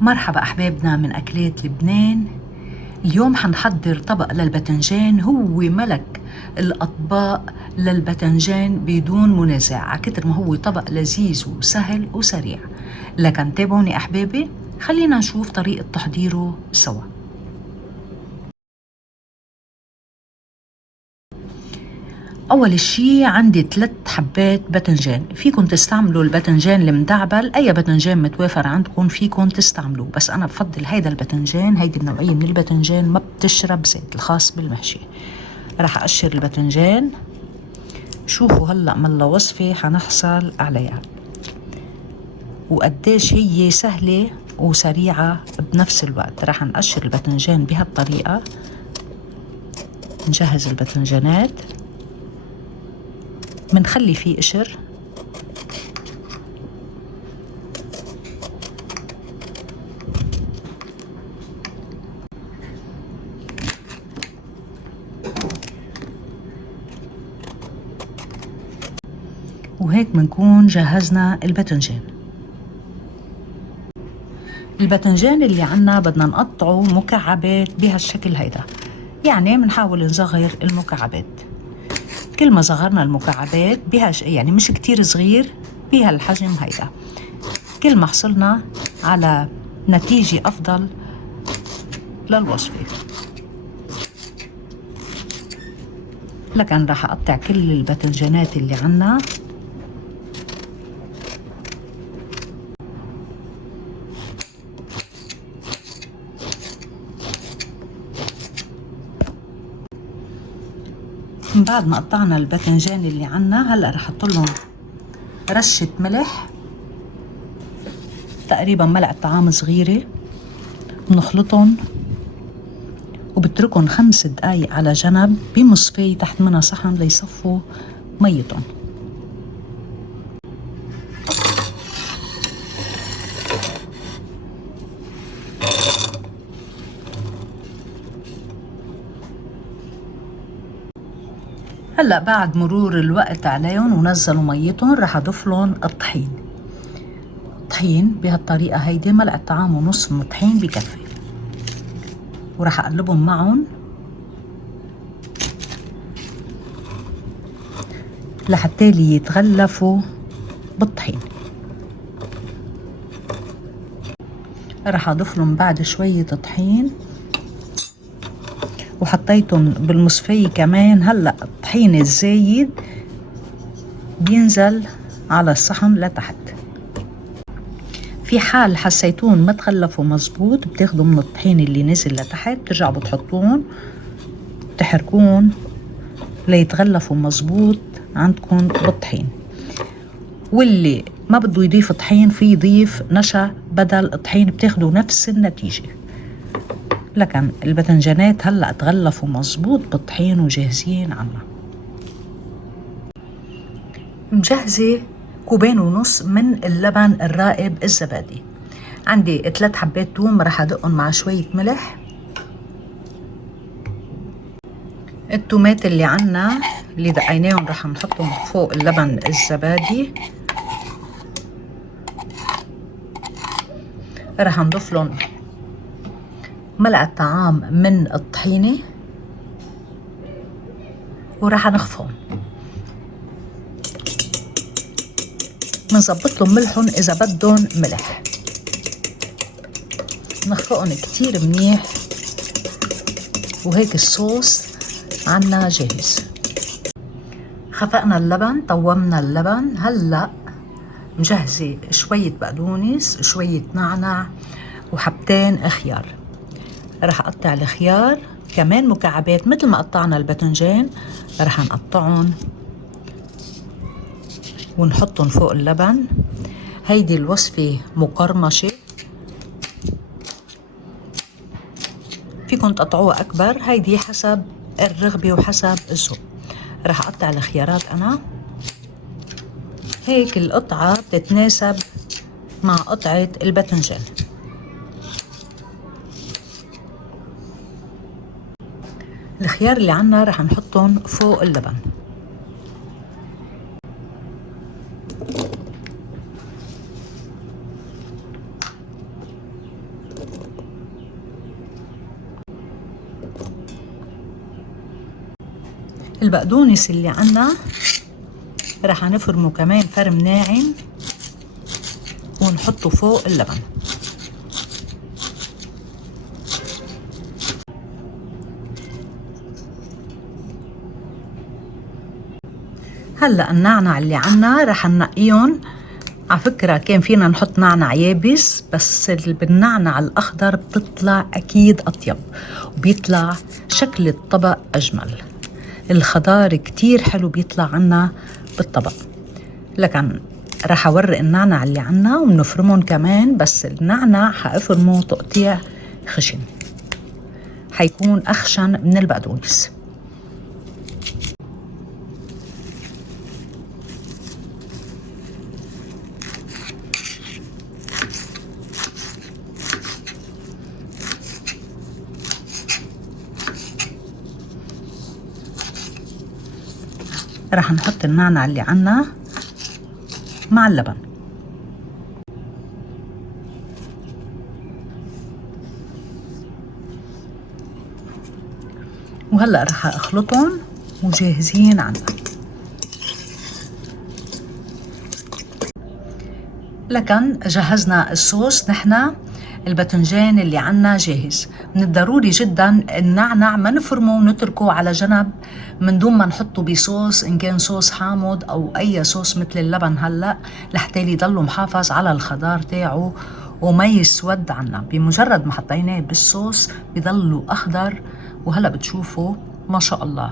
مرحبا أحبابنا من أكلات لبنان. اليوم حنحضر طبق للبتنجان هو ملك الأطباق للبتنجان بدون منازع، عكتر ما هو طبق لذيذ وسهل وسريع. لكن تابعوني أحبابي، خلينا نشوف طريقة تحضيره سوا. أول شي عندي 3 حبات بتنجان. فيكن تستعملوا البتنجان المدعبل، أي بتنجان متوافر عندكم فيكن تستعملوه، بس أنا بفضل هيدا البتنجان، هيدي النوعية من البتنجان ما بتشرب زيت، الخاص بالمحشي. رح أقشر البتنجان. شوفوا هلأ من وصفة حنحصل عليها وقديش هي سهلة وسريعة بنفس الوقت. رح نقشر البتنجان بهالطريقة. نجهز البتنجانات، منخلي فيه قشر. وهيك منكون جهزنا البتنجان. البتنجان اللي عنا بدنا نقطعه مكعبات بهالشكل هيدا، يعني منحاول نصغر المكعبات. كل ما صغرنا المكعبات يعني مش كتير صغير، بهالحجم هيدا، كل ما حصلنا على نتيجة أفضل للوصفة. لكن راح أقطع كل البتنجانات اللي عنا. من بعد ما قطعنا البتنجان اللي عنا، هلأ رح أحط لهم رشة ملح، تقريبا ملعقة طعام صغيرة. بنخلطهم وبتركهم 5 دقايق على جنب بمصفاية تحت منها صحن ليصفوا ميتهم. هلأ بعد مرور الوقت عليهم ونزلوا ميتهم، رح أضيف لهم الطحين. طحين بهالطريقة هيدي، ملعقة طعام ونص من الطحين بكفي، ورح أقلبهم معهم لحتى يتغلفوا بالطحين. رح أضيف لهم بعد شوية طحين، وحطيتهم بالمصفية كمان. هلأ الطحين الزايد بينزل على الصحن لتحت. في حال حسيتون ما تغلفوا مزبوط، بتاخدوا من الطحين اللي نزل لتحت، بترجعوا بتحطون تحركون ليتغلفوا مزبوط عندكم بالطحين. واللي ما بده يضيف طحين في يضيف نشا بدل الطحين، بتاخدوا نفس النتيجة. لكن البتنجانات هلأ تغلفوا مزبوط بالطحين وجاهزين عنا. مجهزة 2.5 كوب من اللبن الرائب الزبادي. عندي 3 حبات توم، رح أدقهم مع شوية ملح. التومات اللي عنا اللي دقيناهم رح نحطهم فوق اللبن الزبادي. رح نضيف لهم ملعقة طعام من الطحينة ورح نخفهم. منظبط لهم ملحهم إذا بدهم ملح. نخفقهم كتير منيح، وهيك الصوص عنا جاهز. خفقنا اللبن، طومنا اللبن. هلأ مجهزة شوية بقدونس، شوية نعنع، وحبتين خيار. رح أقطع الخيار كمان مكعبات مثل ما قطعنا البتنجان. رح نقطعهم ونحطهم فوق اللبن. هيدي الوصفة مقرمشة، فيكن تقطعوها أكبر، هيدي حسب الرغبة وحسب الذوق. رح أقطع الخيارات أنا هيك القطعة بتتناسب مع قطعة البتنجان. الخيار اللي عنا رح نحطهم فوق اللبن. البقدونس اللي عنا رح نفرمه كمان فرم ناعم ونحطه فوق اللبن. هلا النعنع اللي عنا رح ننقيهم. على فكرة كان فينا نحط نعنع يابس، بس بالنعنع الأخضر بتطلع أكيد أطيب وبيطلع شكل الطبق أجمل. الخضار كتير حلو بيطلع عنا بالطبق. لكن رح أورق النعنع اللي عنا ونفرمهم كمان، بس النعنع حأفرمه تقطيع خشن، حيكون أخشن من البقدونس. رح نحط النعنع اللي عنا مع اللبن، وهلأ رح اخلطهم وجاهزين عنا. لكن جهزنا الصوص، نحنا الباذنجان اللي عنا جاهز. من الضروري جدا النعنع ما نفرمه ونتركه على جنب من دون ما نحطه بصوص، ان كان صوص حامض او اي صوص مثل اللبن هلا، لحتى يضله محافظ على الخضار تاعه وما يسود عنا. بمجرد ما حطيناه بالصوص بضله اخضر، وهلا بتشوفوا ما شاء الله،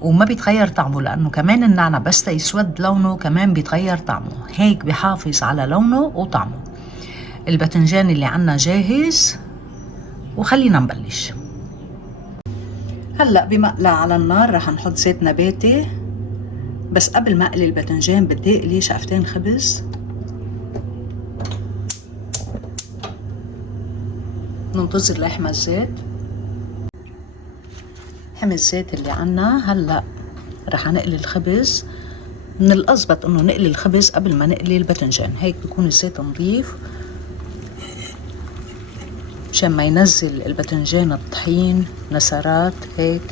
وما بيتغير طعمه، لانه كمان النعنع بس يسود لونه كمان بيتغير طعمه، هيك بحافظ على لونه وطعمه. الباذنجان اللي عنا جاهز، وخلينا نبلش. هلا بمقلة على النار رح نحط زيت نباتي، بس قبل ما اقلي الباذنجان بدي اقلي شقفتين خبز. ننتظر ليحمى الزيت. حمى الزيت اللي عنا. هلا رح نقلي الخبز. من الأضبط انه نقلي الخبز قبل ما نقلي الباذنجان، هيك بيكون الزيت نظيف مشان ما ينزل الباذنجان الطحين نسرات. هيك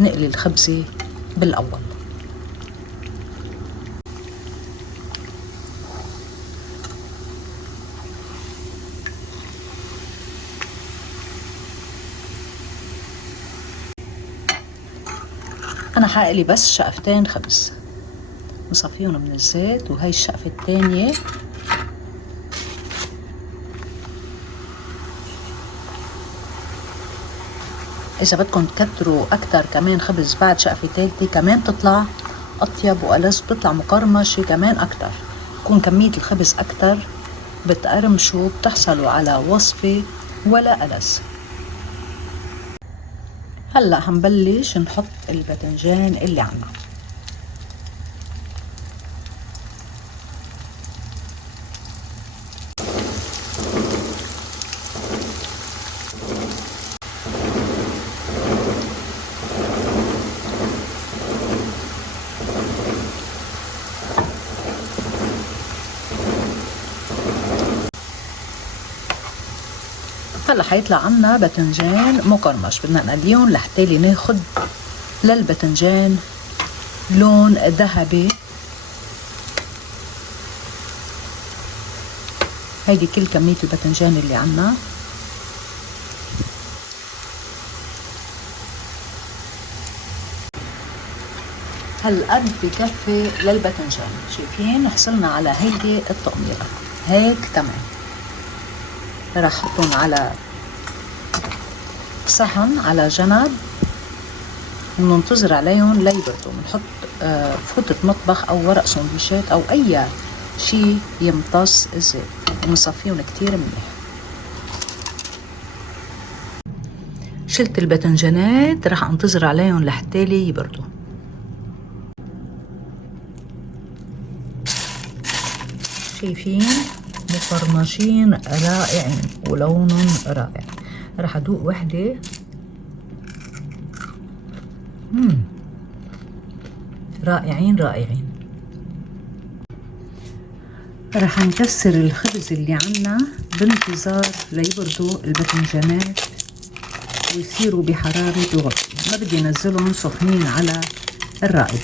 نقلي الخبزة بالأول. أنا حقلي بس شقفتين خبز، مصفيهم من الزيت، وهي الشقفة الثانية إذا بدكم تكتروا أكتر كمان خبز بعد شقفة ثالثة كمان تطلع أطيب وألذ، بتطلع مقرمشة كمان أكتر. تكون كمية الخبز أكتر، بتقرمشوا، بتحصلوا على وصفة ولا ألذ. هلأ هنبلش نحط الباذنجان اللي عنا. هلا حيطلع عنا باذنجان مقرمش، بدنا نقليهم لحتى ناخد للباذنجان لون ذهبي. هيدي كل كمية الباذنجان اللي عنا. هالقد بكفي للباذنجان. شايفين حصلنا على هيدي التقميرة، هيك تمام. رح احطهم على صحن على جنب وننتظر عليهم ليبردوا. بنحط فوطة مطبخ او ورق سندويشات او اي شي يمتص الزيت، ونصفيهم كتير منيح. شلت الباذنجانات، رح انتظر عليهم لحتى يبردوا. شايفين مقرمشين رائعين ولونهم رائع. رح ادوق وحده. رائعين رائعين. رح نكسر الخبز اللي عنا بانتظار ليبردوا الباذنجانات ويصيروا بحرارة الغرفة. ما بدي انزلهم سخنين على الرائد.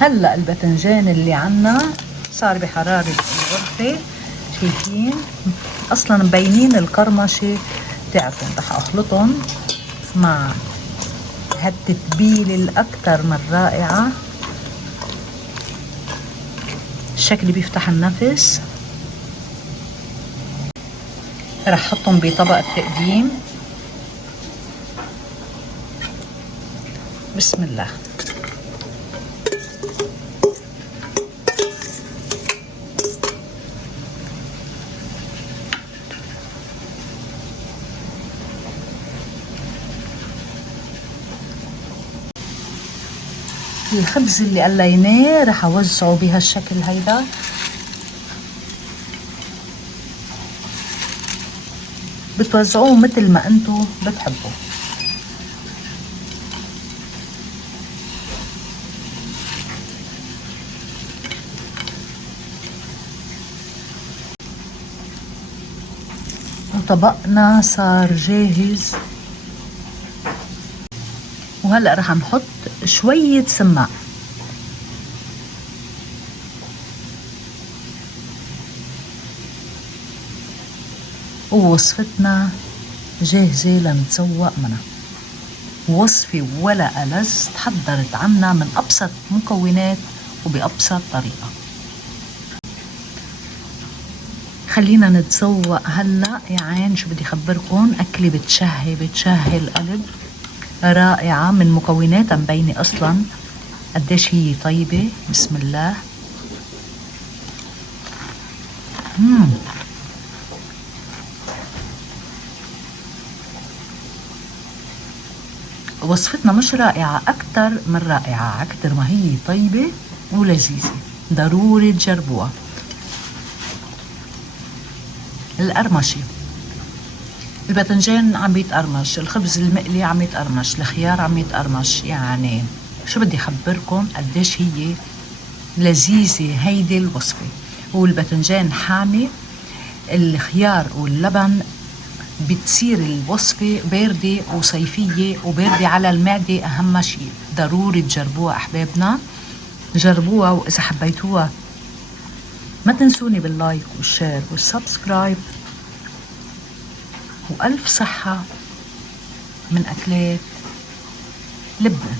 هلأ الباذنجان اللي عنا صار بحرارة الغرفة، شايفين اصلا مبينين القرمشة تاعتهم. رح اخلطهم مع هالتتبيلة الاكثر من رائعة، الشكل بيفتح النفس. رح احطهم بطبق التقديم. بسم الله. الخبز اللي قليناه رح اوزعه بهالشكل هيدا. بتوزعوه مثل ما انتو بتحبوا. وطبقنا صار جاهز. وهلأ رح نحط شوية سماق. ووصفتنا جاهزة لنتذوق منها. وصفة ولا ألذ، تحضرت عنا من أبسط مكونات وبأبسط طريقة. خلينا نتذوق هلأ. يا عين شو بدي خبركن، أكلة بتشهي القلب، رائعة، من مكوناتها مبينة أصلا قديش هي طيبة. بسم الله. وصفتنا مش رائعة، أكتر من رائعة، أكتر ما هي طيبة ولذيذة. ضروري تجربوها. القرمشة، الباذنجان عم يتقرمش، الخبز المقلي عم يتقرمش، الخيار عم يتقرمش. يعني شو بدي خبركم قديش هي لذيذة هيدي الوصفة. والباذنجان حامي، الخيار واللبن، بتصير الوصفة باردة وصيفية وباردة على المعدة. أهم شيء ضروري تجربوها أحبابنا، جربوها. وإذا حبيتوها ما تنسوني باللايك والشير والسبسكرايب. وألف صحة من أكلات لبنان.